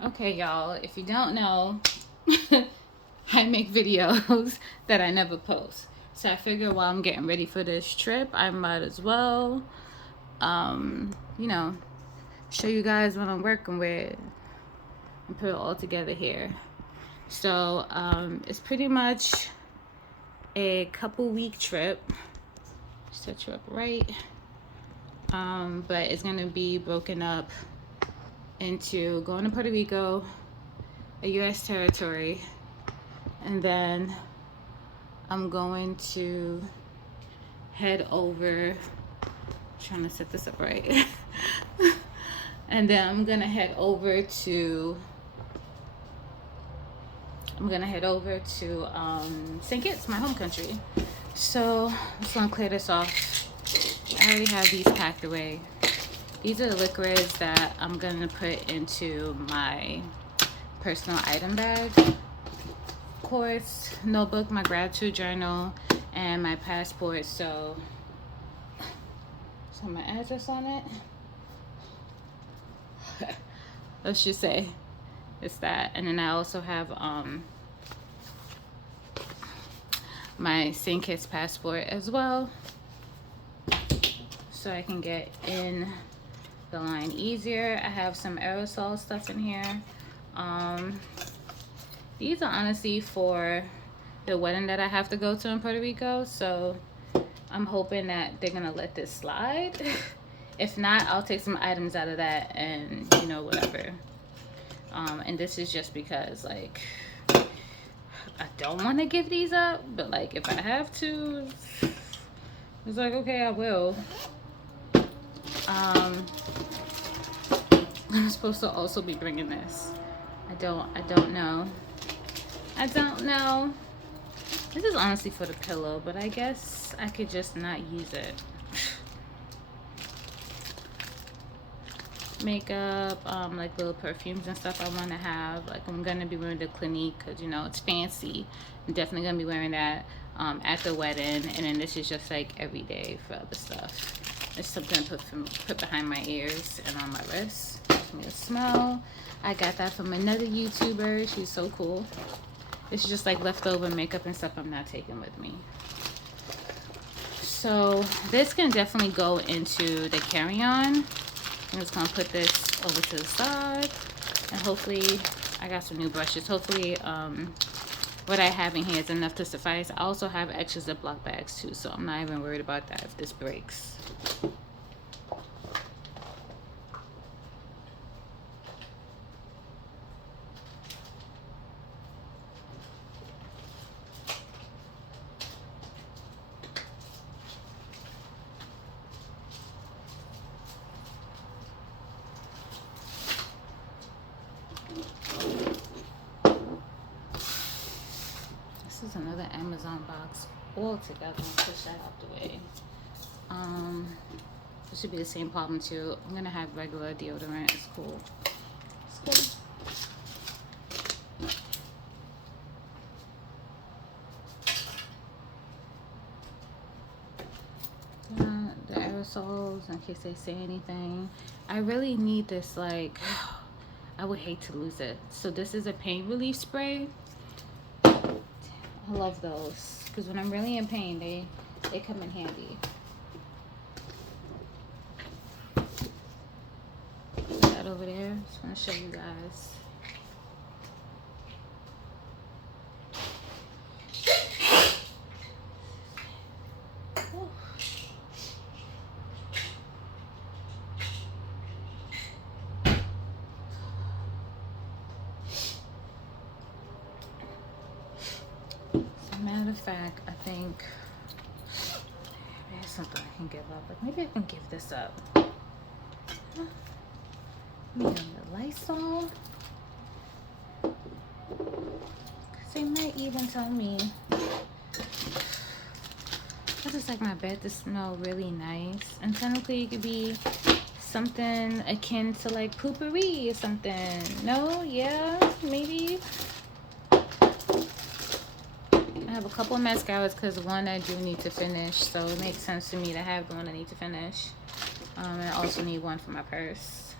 Okay, y'all, if you don't know, I make videos that I never post. So I figure while I'm getting ready for this trip, I might as well, you know, show you guys what I'm working with and put it all together here. So it's pretty much a couple week trip. Set you up right. But it's gonna be broken up into going to Puerto Rico, a U.S. territory, and then I'm going to head over. Trying to set this up right. And then I'm gonna head over to St. Kitts, my home country. So I'm just gonna clear this off. I already have these packed away. These are the liquids that I'm gonna put into my personal item bag. Of course, notebook, my gratitude journal, and my passport. So my address on it. Let's just say it's that. And then I also have my St. Kitts passport as well, so I can get in the line easier. I have some aerosol stuff in here. These are honestly for the wedding that I have to go to in Puerto Rico, so I'm hoping that they're gonna let this slide. If not, I'll take some items out of that and whatever. And this is just because like I don't want to give these up, but like if I have to, it's like okay, I will. I'm supposed to also be bringing this. I don't know. This is honestly for the pillow, but I guess I could just not use it. Makeup, like little perfumes and stuff I want to have. Like I'm gonna be wearing the Clinique because it's fancy. I'm definitely gonna be wearing that at the wedding, and then this is just like every day for other stuff. It's something to put behind my ears and on my wrists. Give me a smell. I got that from another YouTuber. She's so cool. It's just like leftover makeup and stuff I'm not taking with me. So this can definitely go into the carry-on. I'm just gonna put this over to the side, and hopefully I got some new brushes. Hopefully what I have in here is enough to suffice. I also have extra Ziploc bags too, so I'm not even worried about that if this breaks. This is another Amazon box all together. Push that out the way. It should be the same problem too. I'm gonna have regular deodorant. It's cool. It's cool. The aerosols in case they say anything. I really need this. Like, I would hate to lose it. So this is a pain relief spray. I love those because when I'm really in pain, they come in handy. Put that over there. Just want to show you guys. Matter of fact, I think there's something I can give up. Like maybe I can give this up. Maybe the Lysol. Cause they might even tell me. I just like my bed to smell really nice, and technically it could be something akin to like poopery or something. No, yeah, maybe. I have a couple of mascaras because one I do need to finish, so it makes sense to me to have the one I need to finish. And I also need one for my purse.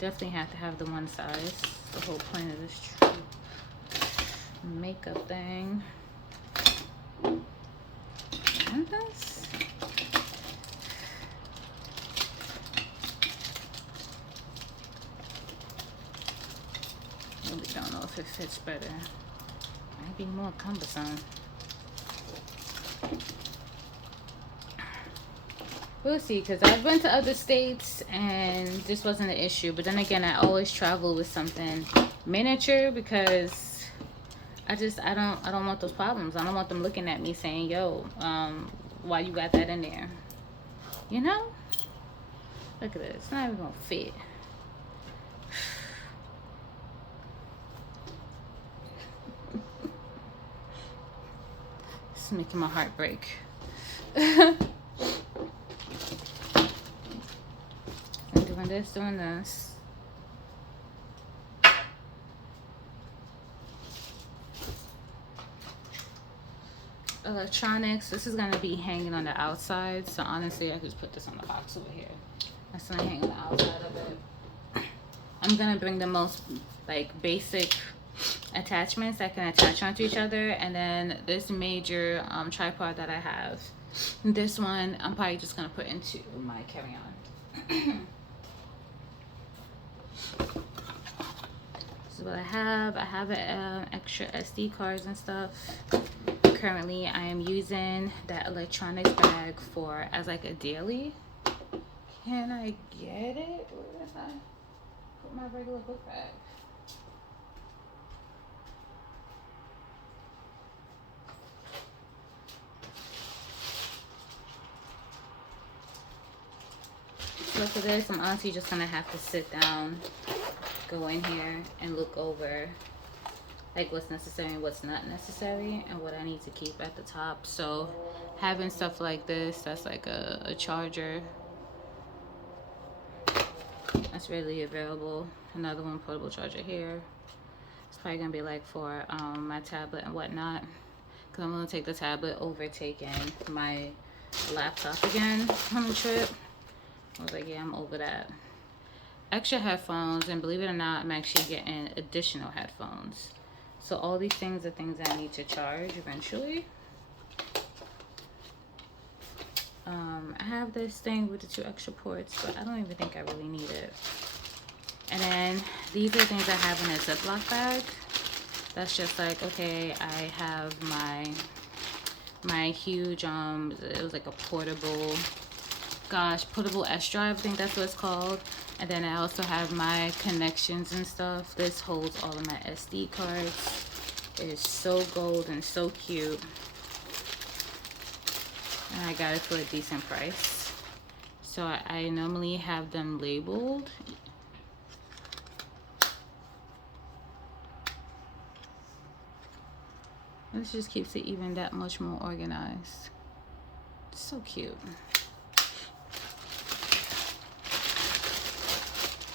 Definitely have to have the one size. The whole point of this trip. Makeup thing. And this. Really don't know if it fits better. Might be more cumbersome. We'll see, because I've been to other states and this wasn't an issue. But then again, I always travel with something miniature because I don't want those problems. I don't want them looking at me saying, yo, why you got that in there? You know? Look at this. It's not even gonna fit. It's making my heart break. Doing this. Electronics. This is gonna be hanging on the outside, so honestly I could just put this on the box over here. That's gonna hang on the outside of it. I'm gonna bring the most like basic attachments that can attach onto each other, and then this major tripod that I have. This one I'm probably just gonna put into my carry-on. This is what I have. I have extra SD cards and stuff. Currently, I am using that electronics bag for as like a daily. Can I get it? Where did I put my regular book bag? So for this, I'm honestly just gonna have to sit down, go in here and look over like what's necessary and what's not necessary and what I need to keep at the top. So having stuff like this, that's like a charger, that's readily available. Another one, portable charger here. It's probably gonna be like for my tablet and whatnot, because I'm gonna take the tablet over taking my laptop again on the trip. I was like, yeah, I'm over that. Extra headphones, and believe it or not, I'm actually getting additional headphones. So all these things are things I need to charge eventually. I have this thing with the 2 extra ports, but I don't even think I really need it. And then these are things I have in a Ziploc bag. That's just like, okay, I have my huge it was like a portable S drive, I think that's what it's called. And then I also have my connections and stuff. This holds all of my SD cards. It is so gold and so cute. And I got it for a decent price. So I normally have them labeled. This just keeps it even that much more organized. It's so cute.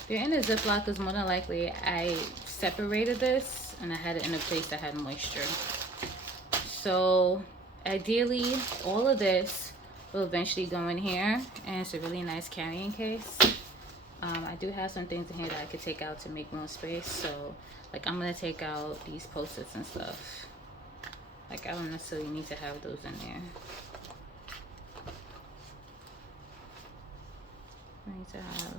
If you're in a Ziploc, because more than likely I separated this and I had it in a place that had moisture. So ideally, all of this will eventually go in here, and it's a really nice carrying case. I do have some things in here that I could take out to make more space. So like I'm gonna take out these post-its and stuff. Like I don't necessarily need to have those in there. I need to have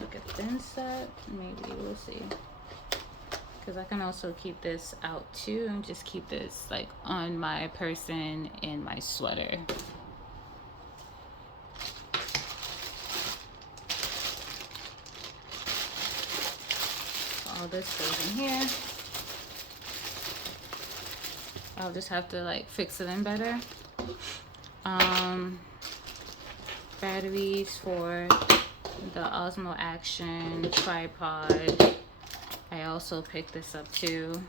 like a thin set, maybe, we'll see. Because I can also keep this out too, and just keep this like on my person in my sweater. All this goes in here. I'll just have to like fix it in better. Batteries for the Osmo Action tripod. I also picked this up too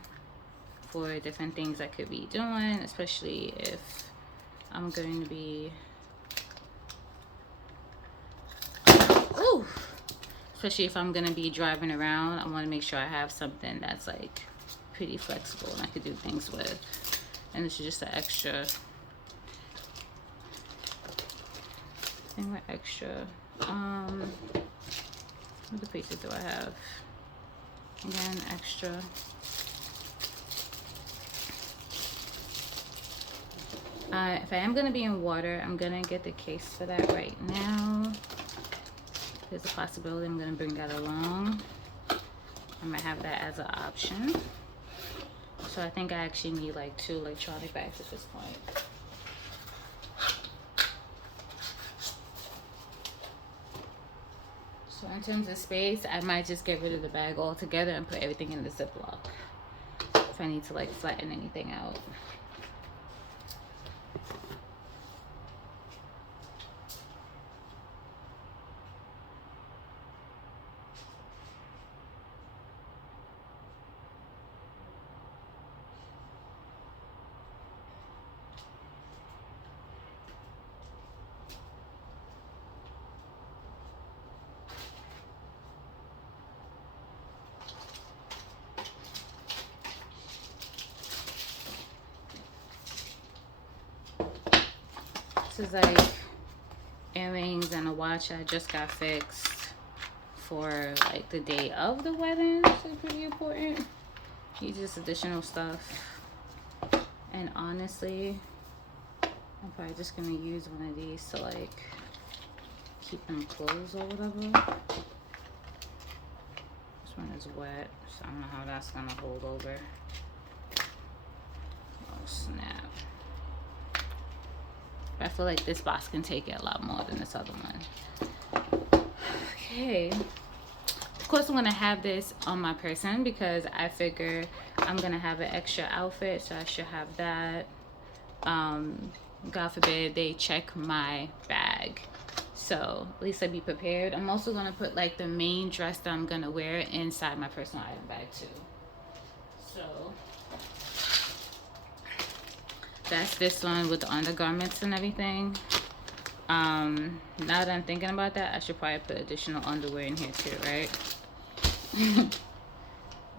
for different things I could be doing, especially if I'm going to be especially if I'm gonna be driving around. I want to make sure I have something that's like pretty flexible and I could do things with. And this is just an extra I think we're extra. What other pieces do I have? Again, extra. If I am gonna be in water, I'm gonna get the case for that right now. There's a possibility I'm gonna bring that along. I'm gonna have that as an option. So I think I actually need like 2 electronic bags at this point. So in terms of space, I might just get rid of the bag altogether and put everything in the Ziploc if I need to like flatten anything out. This is like earrings and a watch I just got fixed for like the day of the wedding, so pretty important. These just additional stuff. And honestly, I'm probably just gonna use one of these to like keep them closed or whatever. This one is wet, so I don't know how that's gonna hold over. Oh snap. I feel like this box can take it a lot more than this other one. Okay. Of course, I'm going to have this on my person because I figure I'm going to have an extra outfit. So I should have that. God forbid they check my bag. So at least I'd be prepared. I'm also going to put like the main dress that I'm going to wear inside my personal item bag too. So that's this one with the undergarments and everything. Now that I'm thinking about that, I should probably put additional underwear in here too, right?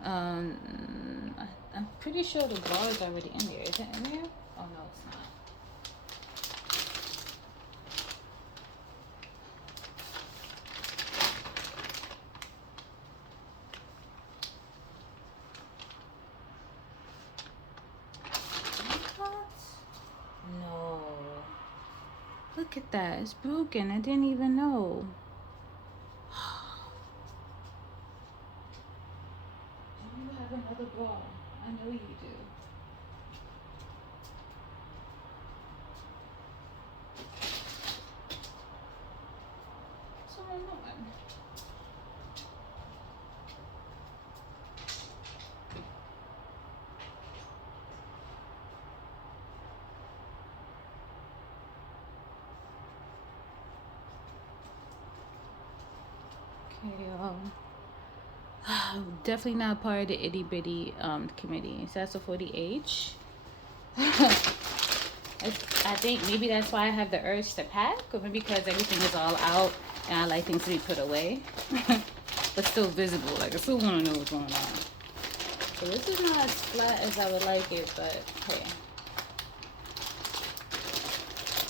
I'm pretty sure the bra is already in there. Is it in there? Oh no, it's not. No. Look at that. It's broken. I didn't even know. You have another bra. I know you do. What's going on? Definitely not part of the itty bitty committee. So that's a 40H. I think maybe that's why I have the urge to pack, or maybe because everything is all out and I like things to be put away, but still visible. Like I still want to know what's going on. So this is not as flat as I would like it, but hey.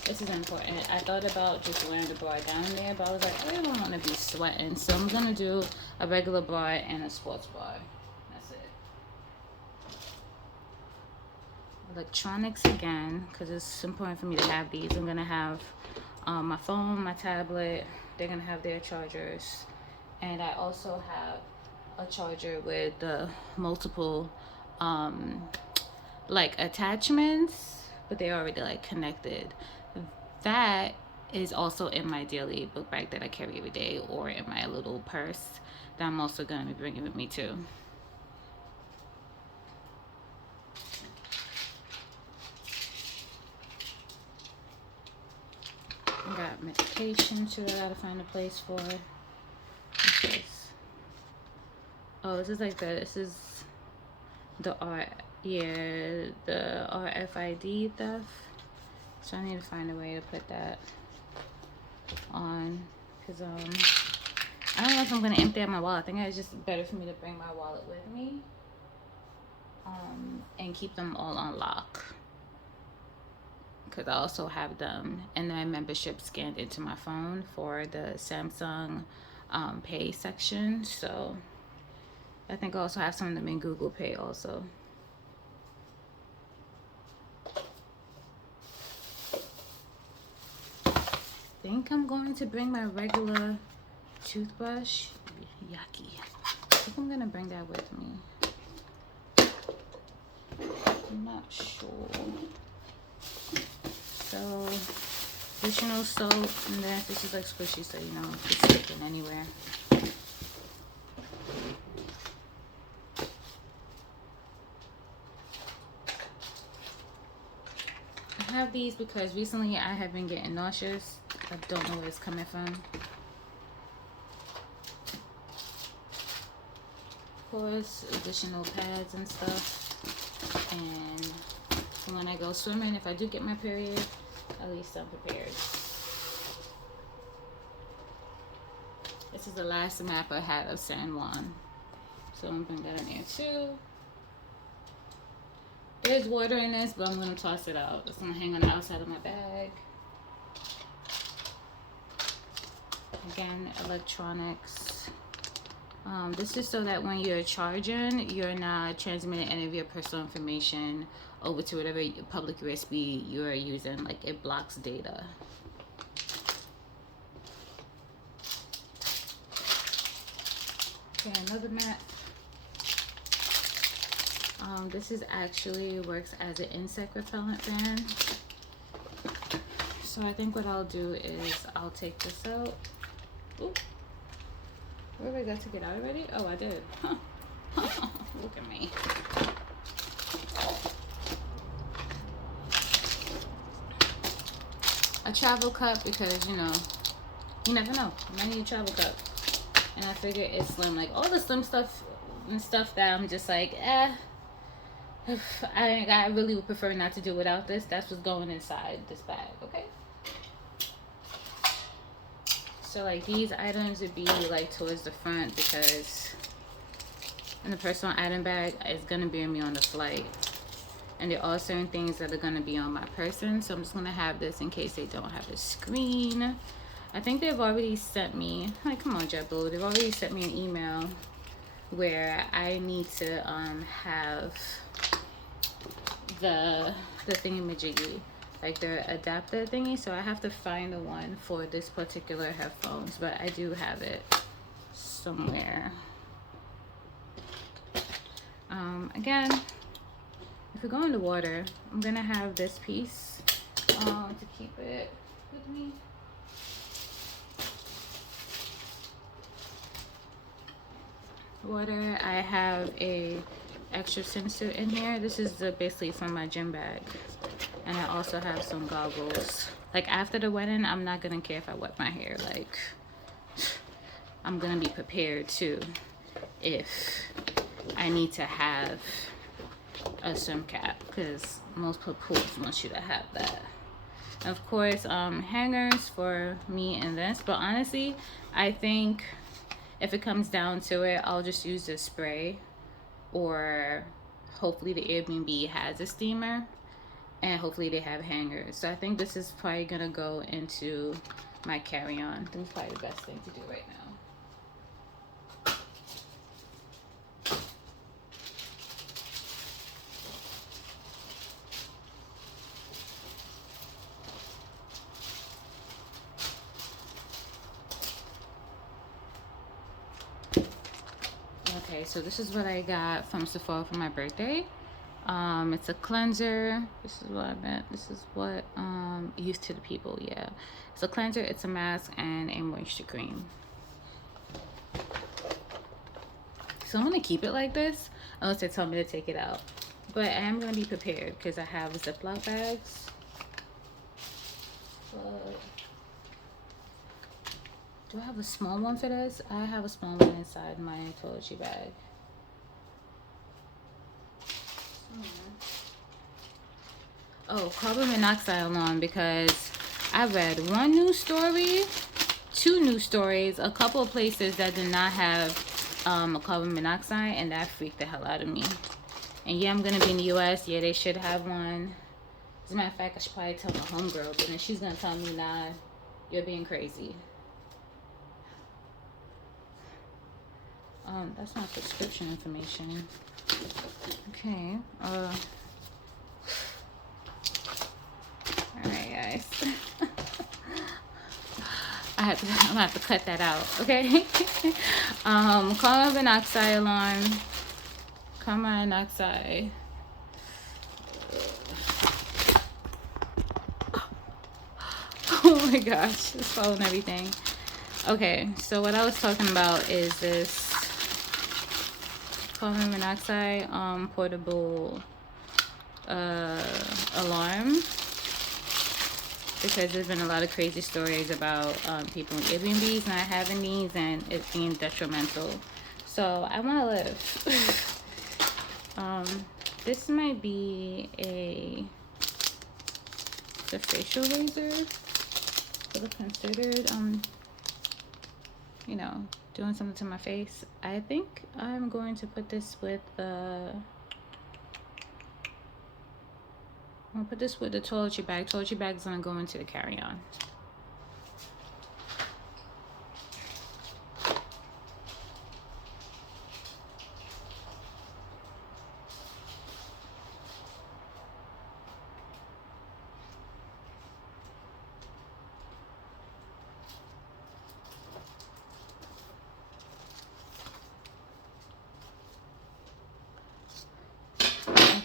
This is important. I thought about just wearing the bra down there, but I was like, I don't want to be sweating. So I'm going to do a regular bra and a sports bra. That's it. Electronics again, because it's important for me to have these. I'm going to have my phone, my tablet. They're going to have their chargers. And I also have a charger with the multiple like attachments, but they're already like connected. That is also in my daily book bag that I carry every day, or in my little purse that I'm also going to be bringing with me too. I got medication too. I gotta find a place for. What's this? Oh, this is like this is the the RFID stuff. So I need to find a way to put that on, because I don't know if I'm gonna empty out my wallet. I think it's just better for me to bring my wallet with me and keep them all on lock, because I also have them and my membership scanned into my phone for the Samsung Pay section. So I think I also have some of them in Google Pay also. I think I'm going to bring my regular toothbrush. Yucky. I think I'm gonna bring that with me. I'm not sure. So additional soap, and then this is like squishy, so you know it's sticking anywhere. I have these because recently I have been getting nauseous. I don't know where it's coming from. Of course, additional pads and stuff. And when I go swimming, if I do get my period, at least I'm prepared. This is the last map I had of San Juan. So I'm gonna put that in there too. There's water in this, but I'm gonna toss it out. It's gonna hang on the outside of my bag. Again, electronics. This is so that when you're charging, you're not transmitting any of your personal information over to whatever public USB you're using. Like, it blocks data. Okay, another mat. This is actually works as an insect repellent band. So I think what I'll do is I'll take this out. Ooh. Where was I took it out already? Oh, I did. Huh. Look at me. A travel cup because, you know, you never know. You might need a travel cup. And I figure it's slim. Like, all the slim stuff and stuff that I'm just like, I really would prefer not to do without this. That's what's going inside this bag, okay? So like these items would be like towards the front because in the personal item bag is gonna be me on the flight. And there are certain things that are gonna be on my person. So I'm just gonna have this in case they don't have a screen. I think they've already sent me, like, come on JetBlue, they've already sent me an email where I need to have the thingamajiggy, like the adapter thingy. So I have to find the one for this particular headphones, but I do have it somewhere. Again, if we go in the water, I'm gonna have this piece to keep it with me. Water, I have a extra swimsuit in here. This is basically from my gym bag. And I also have some goggles. Like, after the wedding, I'm not gonna care if I wet my hair. Like, I'm gonna be prepared too if I need to have a swim cap, because most pools want you to have that. And of course, hangers for me and this. But honestly, I think if it comes down to it, I'll just use this spray, or hopefully the Airbnb has a steamer, and hopefully they have hangers. So I think this is probably gonna go into my carry-on. I think it's probably the best thing to do right now. Okay, so this is what I got from Sephora for my birthday. It's a cleanser. This is what I meant. This is what Youth to the People, yeah. It's a cleanser, it's a mask, and a moisture cream. So I'm gonna keep it like this unless they tell me to take it out. But I am gonna be prepared because I have Ziploc bags. But do I have a small one for this? I have a small one inside my toiletry bag. Oh, carbon monoxide alarm, because I read one news story, two news stories, a couple of places that did not have a carbon monoxide, and that freaked the hell out of me. And yeah, I'm gonna be in the US. Yeah, they should have one. As a matter of fact, I should probably tell my homegirl, but then she's gonna tell me, nah, you're being crazy. That's not prescription information. Okay. Alright, guys. I'm gonna have to cut that out, okay? Carbon monoxide alarm. Carbon monoxide. Oh my gosh, it's following everything. Okay, so what I was talking about is this carbon monoxide portable alarm, because there's been a lot of crazy stories about people in Airbnbs not having these and it being detrimental. So I want to live. This might be a facial razor. Could have considered you know, doing something to my face. I think I'm going to put this with the toiletry bag. Toiletry bag is gonna go into the carry-on.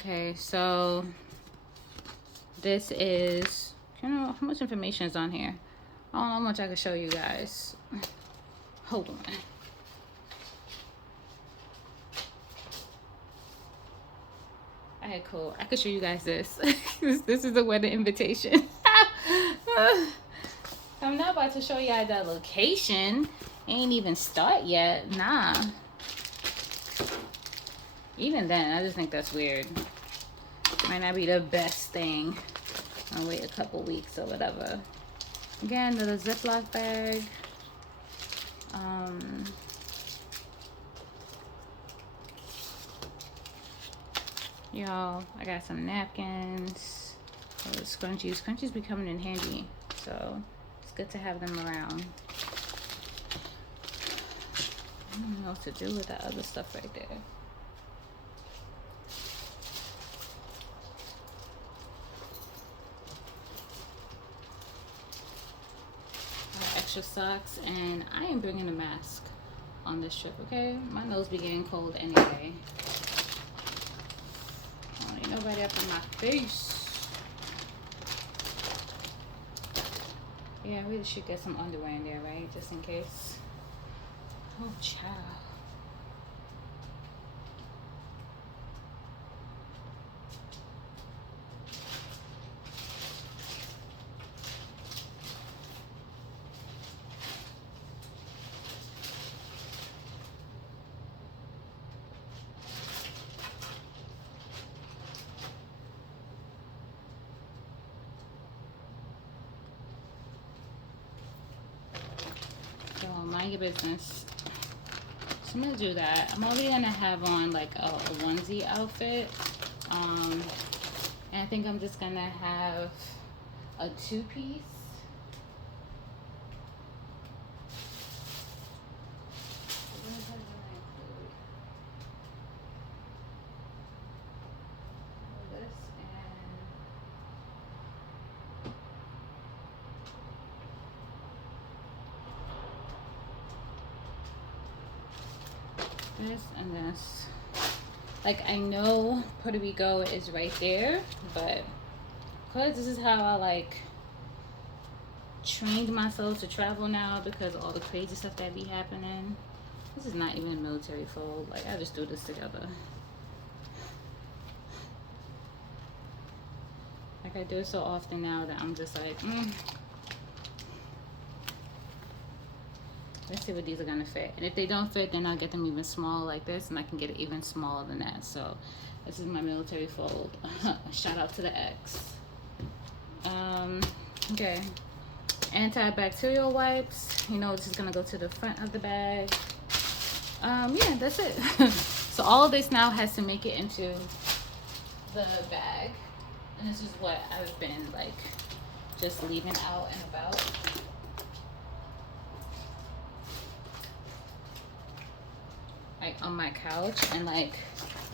Okay, so this is, I don't know how much information is on here. I don't know how much I can show you guys. Hold on. Alright, cool. I can show you guys this. This is a wedding invitation. I'm not about to show you guys that location. Ain't even start yet. Nah. Even then, I just think that's weird. It might not be the best thing. I'll wait a couple weeks or whatever. Again, the Ziploc bag. Y'all, I got some napkins. Scrunchies. Scrunchies be coming in handy, so it's good to have them around. I don't know what to do with that other stuff right there. Extra socks, and I am bringing a mask on this trip, okay? My nose be getting cold anyway. I don't need nobody up in my face. Yeah, we should get some underwear in there, right? Just in case. Oh, child. Mind your business. So I'm gonna do that. I'm only gonna have on like a onesie outfit, and I think I'm just gonna have a two-piece. This and this. Like, I know Puerto Rico is right there, but because this is how I like trained myself to travel now, because of all the crazy stuff that be happening. This is not even a military fold. Like, I just threw this together. Like, I do it so often now that I'm just like, let's see what these are gonna fit. And if they don't fit, then I'll get them even smaller like this, and I can get it even smaller than that. So this is my military fold. Shout out to the X. Okay. Antibacterial wipes. You know, this is gonna go to the front of the bag. Yeah, that's it. So all of this now has to make it into the bag. And this is what I've been like just leaving out and about. Like on my couch, and like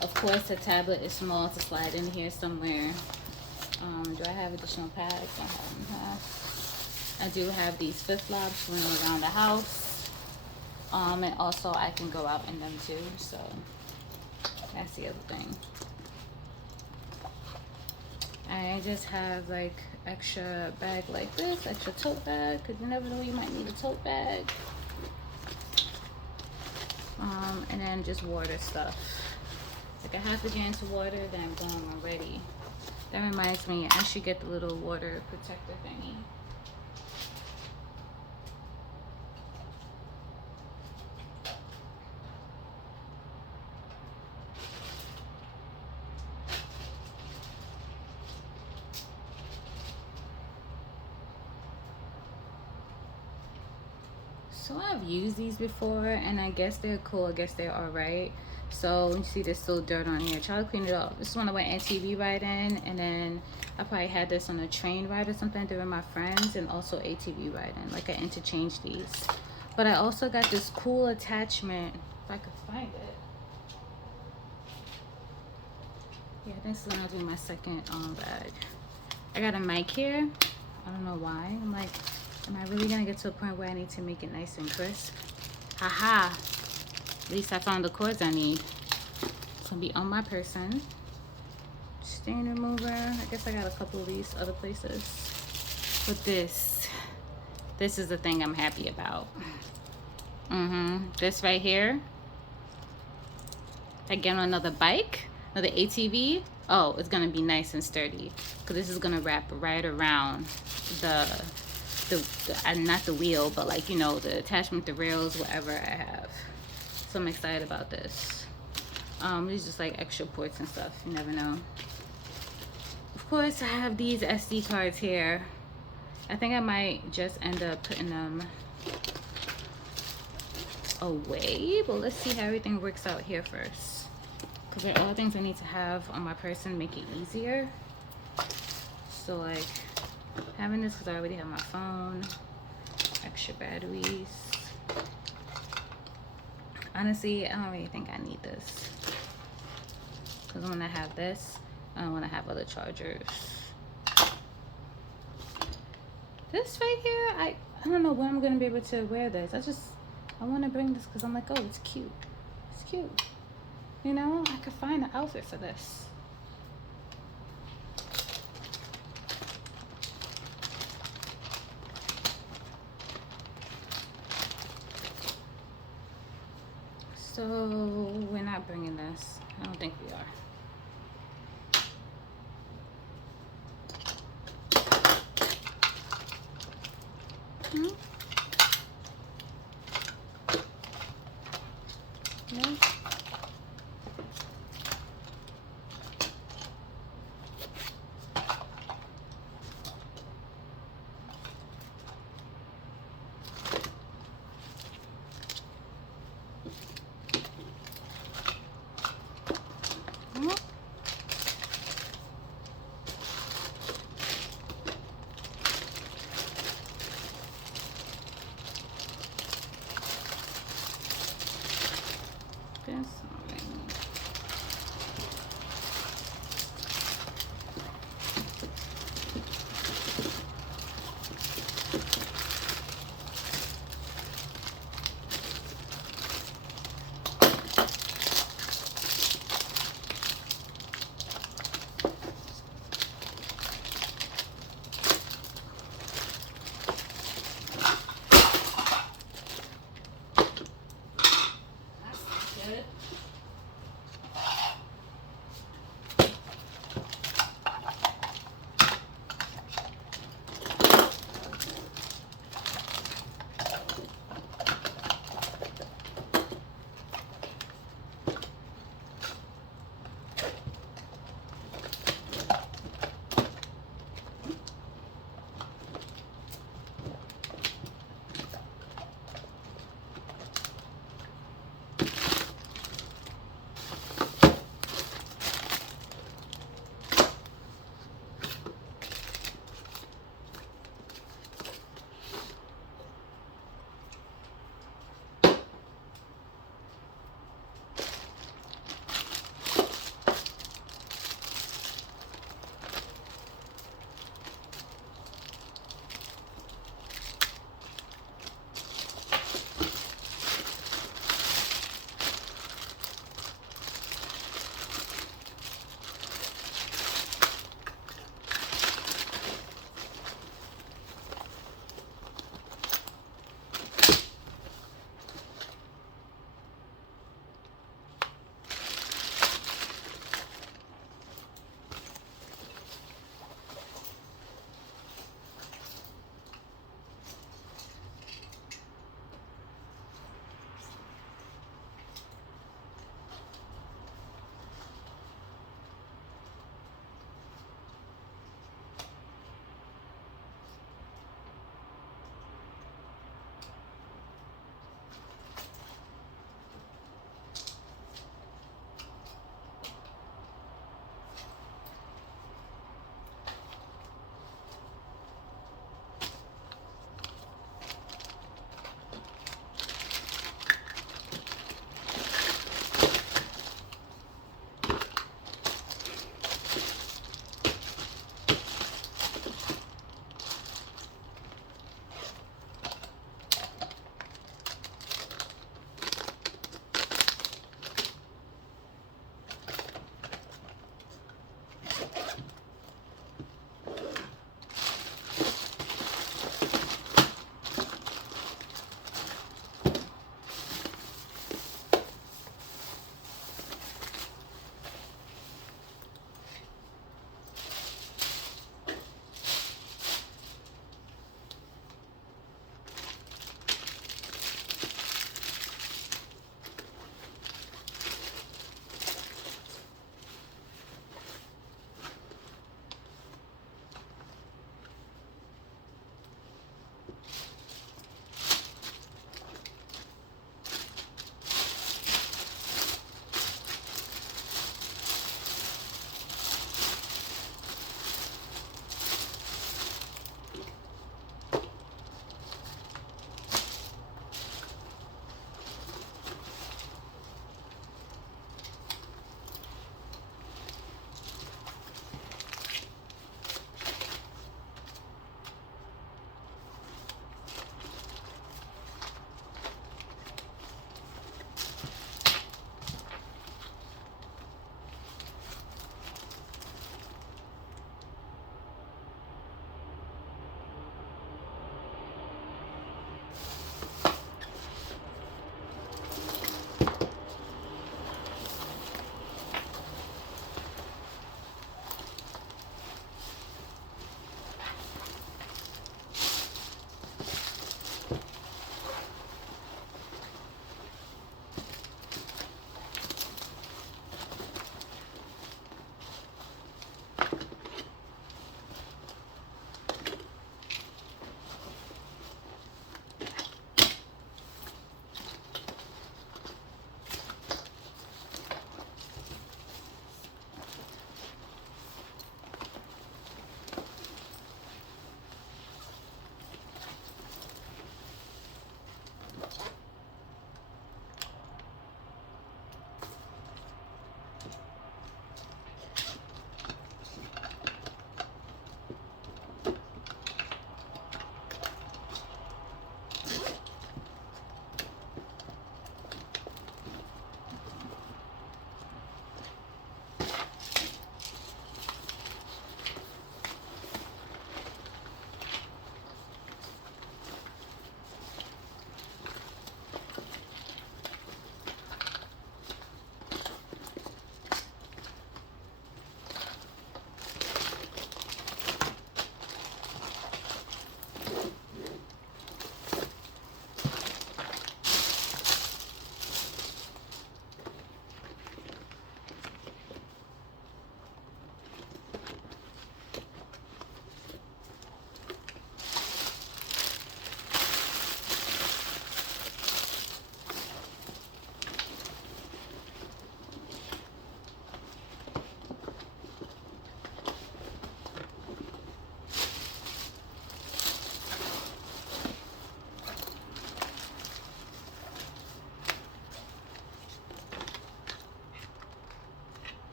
of course the tablet is small to slide in here somewhere. Do I have additional pads? I do have these flip-flops running around the house. And also I can go out in them too, so that's the other thing. I just have like extra bag like this, extra tote bag, because you never know, you might need a tote bag. And then just water stuff. Like a half a gallon of water, then I'm going already. That reminds me, I should get the little water protector thingy. So I've used these before, and I guess they're cool. I guess they're all right. So you see there's still dirt on here. Try to clean it up. This is when I went ATV riding, and then I probably had this on a train ride or something during my friends, and also ATV riding. Like I interchanged these. But I also got this cool attachment, if I could find it. Yeah, this is when I'll do my second bag. I got a mic here. I don't know why. I'm like, am I really gonna get to a point where I need to make it nice and crisp? Haha. At least I found the cords I need. It's gonna be on my person. Stain remover. I guess I got a couple of these other places. But this is the thing I'm happy about. This right here. Again, another bike, another ATV. Oh, it's gonna be nice and sturdy, because this is gonna wrap right around the not the wheel, but like, you know, the attachment, the rails, whatever I have. So I'm excited about this. These just like extra ports and stuff, you never know. Of course I have these SD cards here. I think I might just end up putting them away, but let's see how everything works out here first, because they're all things I need to have on my person, make it easier. So like having this, because I already have my phone, extra batteries. Honestly, I don't really think I need this, because when I have this, I don't want to have other chargers. This right here, I don't know when I'm going to be able to wear this. I want to bring this because I'm like, oh, it's cute. It's cute. You know, I could find an outfit for this. So we're not bringing this. I don't think we are. No.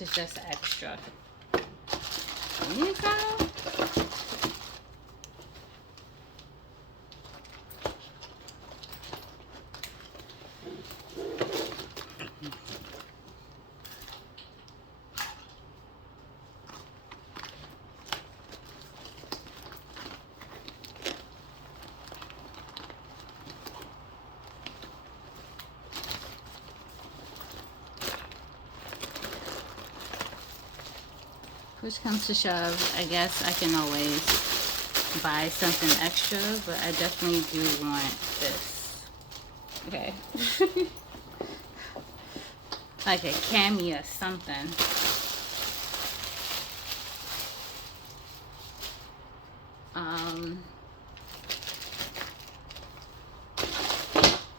This is just extra. There you go. Push comes to shove, I guess I can always buy something extra, but I definitely do want this. Okay. Like a cami or something.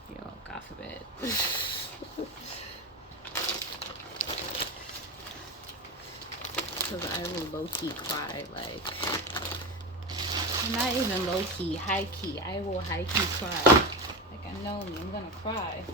Yo, God forbid. Because I will low-key cry, like, not even low-key, high-key. I will high-key cry. Like, I know me, I'm gonna cry.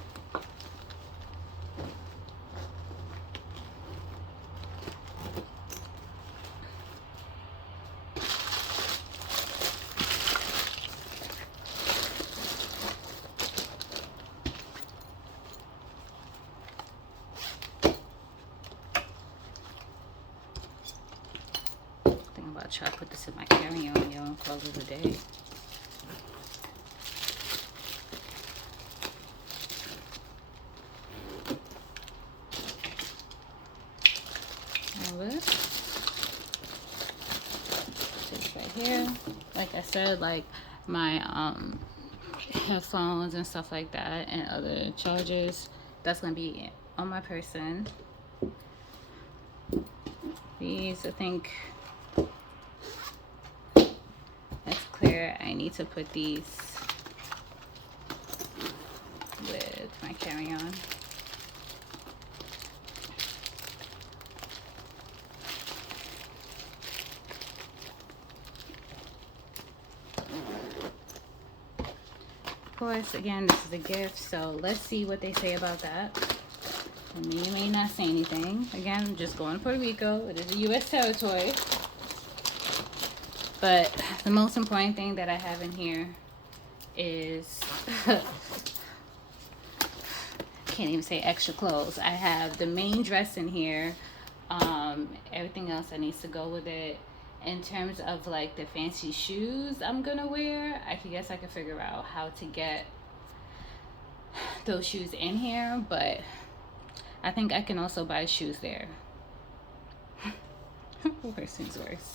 I'll try to put this in my carry-on, y'all, call it a day. All this right here. Like I said, like my headphones and stuff like that, and other chargers, that's gonna be on my person. These, I think, clear. I need to put these with my carry-on. Of course, again, this is a gift, so let's see what they say about that. I may not say anything. Again, I'm just going to Puerto Rico. It is a U.S. territory. But the most important thing that I have in here is, can't even say extra clothes. I have the main dress in here. Everything else that needs to go with it. In terms of like the fancy shoes I'm gonna wear, I guess I could figure out how to get those shoes in here. But I think I can also buy shoes there. Worse things worse.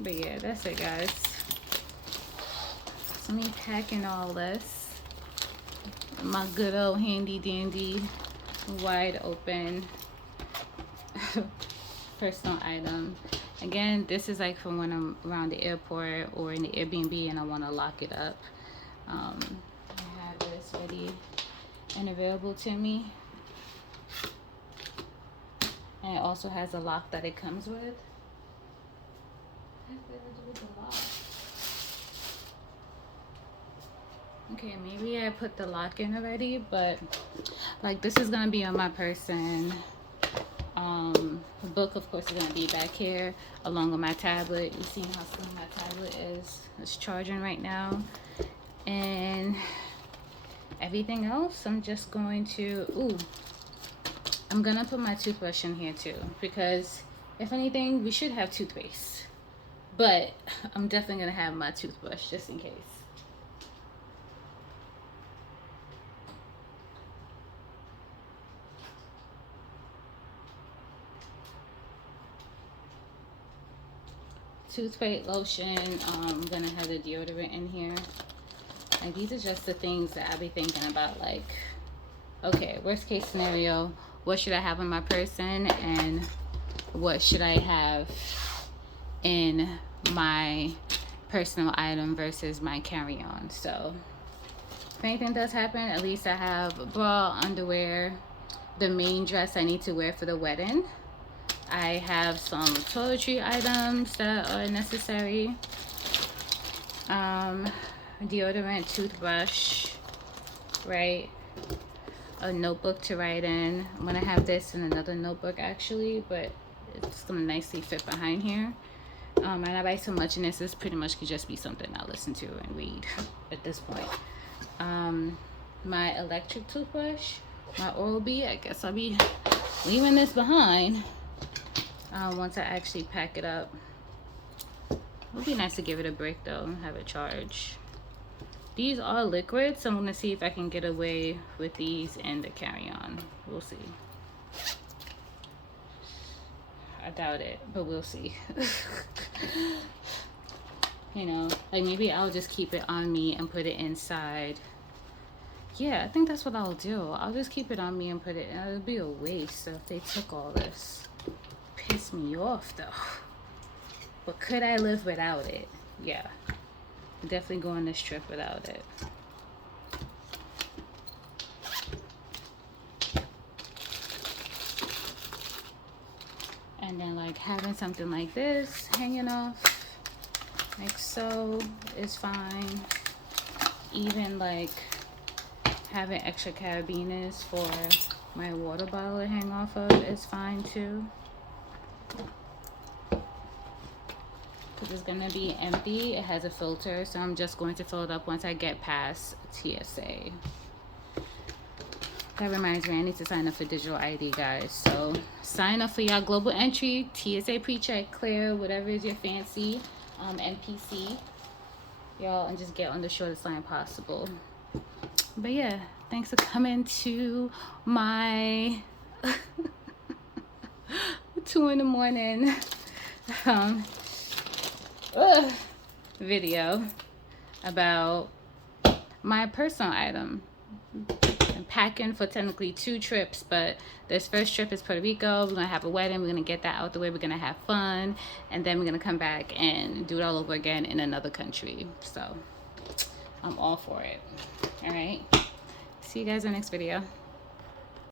But yeah, that's it, guys. So me packing all this, my good old handy dandy wide open personal item. Again, this is like from when I'm around the airport or in the Airbnb and I want to lock it up. I have this ready and available to me, and it also has a lock that it comes with. Okay, maybe I put the lock in already, but like this is gonna be on my person. The book, of course, is gonna be back here along with my tablet. You see how slim my tablet is? It's charging right now, and everything else I'm just going to. I'm gonna put my toothbrush in here too, because if anything, we should have toothpaste, but I'm definitely gonna have my toothbrush just in case. Toothpaste, lotion. I'm gonna have the deodorant in here. Like, these are just the things that I'll be thinking about. Like, okay, worst case scenario, what should I have in my person, and what should I have in my personal item versus my carry-on. So if anything does happen, at least I have a bra, underwear, the main dress I need to wear for the wedding. I have some toiletry items that are necessary. Deodorant, toothbrush, right? a notebook to write in. I'm gonna have this in another notebook actually, but it's gonna nicely fit behind here. And I write so much in this, this pretty much could just be something I listen to and read at this point. My electric toothbrush, my Oral-B, I guess I'll be leaving this behind once I actually pack it up. It would be nice to give it a break though and have it charge. These are liquid, so I'm gonna see if I can get away with these in the carry-on. We'll see. I doubt it, but we'll see. You know, like maybe I'll just keep it on me and put it inside. Yeah, I think that's what I'll do. I'll just keep it on me and put it, and it'll be a waste if they took all this. Piss me off though. But could I live without it? Yeah. Definitely go on this trip without it. And then like having something like this hanging off like so is fine. Even like having extra carabiners for my water bottle to hang off of is fine too. Because it's gonna be empty. It has a filter, so I'm just going to fill it up once I get past TSA. That reminds me, I need to sign up for digital ID, guys. So sign up for y'all global entry, TSA pre-check, clear, whatever is your fancy, NPC, y'all, and just get on the shortest line possible. But yeah, thanks for coming to my 2 in the morning video about my personal item. I'm packing for technically 2 trips, but this first trip is Puerto Rico. We're gonna have a wedding, we're gonna get that out the way, we're gonna have fun, and then we're gonna come back and do it all over again in another country. So I'm all for it. All right, see you guys in the next video.